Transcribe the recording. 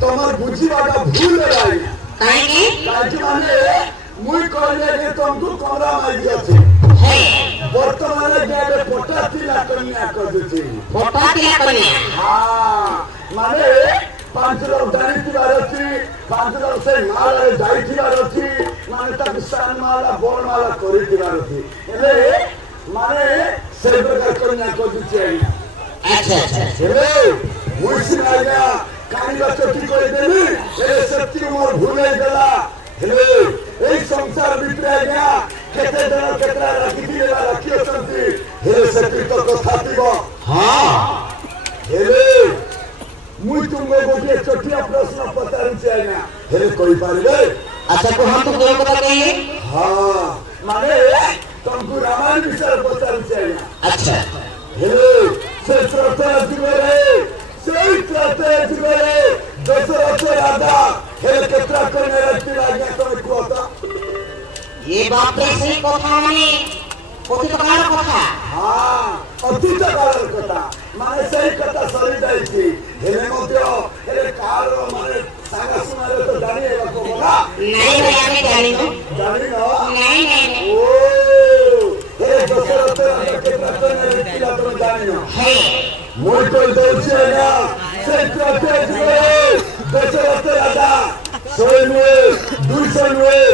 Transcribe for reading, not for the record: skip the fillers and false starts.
তোমার বুঝিবাটা ভুল হই কাইকি কাইকি মানে মুই কইলে যে তোমাকে কমরা মারি আছে বর্তমানে যে পটাতি না কন্যা করছি পটাতি না কন্যা হ্যাঁ মানে 5 লোক জানিবার আছে 5 লোক সেই মালা যাইবার আছে মানে তাকে সানমালা বড়মালা করিবার আছে এলে মানে সেই প্রকার কন্যা করছি আচ্ছা আচ্ছা এলে মুই সিনাইয়া কানিবা চটি করে দেবি এলে সত্যি মোর ভুলে গেলা এলে এই সংসার ভিতরে গিয়া কেতে জন কেতরা রাখি দিলে রাখি অছন্তি এলে সত্যি তো কথা দিব হ্যাঁ এলে মুই তুমে গোটিয়ে চটিয়া প্রশ্ন পচারুছি আইনা এলে কই পারিবে আচ্ছা কোন তো কোন কথা কইয়ে হ্যাঁ মানে তোমাকে রামায়ণ বিষয় পচারুছি আইনা আচ্ছা এলে সে শ্রদ্ধা দিবে রে সেই শ্রদ্ধা দিবে রে দশরথ রাজা এলে কেতরা করে রাখি রাজা তুমি কথা এ বাপরে সেই কথা মানে অতীতকাল কথা হ্যাঁ অতীতকালের কথা মানে সেই কথা সরি যাইছি হেলে মধ্যে হেলে কার মানে সাঙ্গা শোনালে তো জানি এরকম বলা নাই ভাই আমি জানি না জানি না নাই নাই ও হেলে দশরথ রাজা কেতরা করে রাখি তুমি জানি না হ্যাঁ মই কই দৌড়ছি না সেই শ্রদ্ধা দিবে দশরথ রাজা 100 নয় 200 নয়